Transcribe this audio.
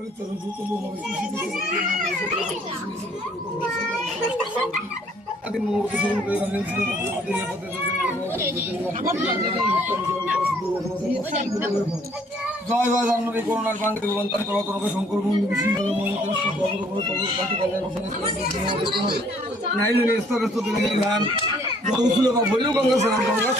জয় জয় জাহ্নবী করুণার পাঙ্কে ভগবান চলাচলকে শঙ্কর নাইলে স্তরে গান যৌশুল বা বৈল গঙ্গা স্নান গঙ্গা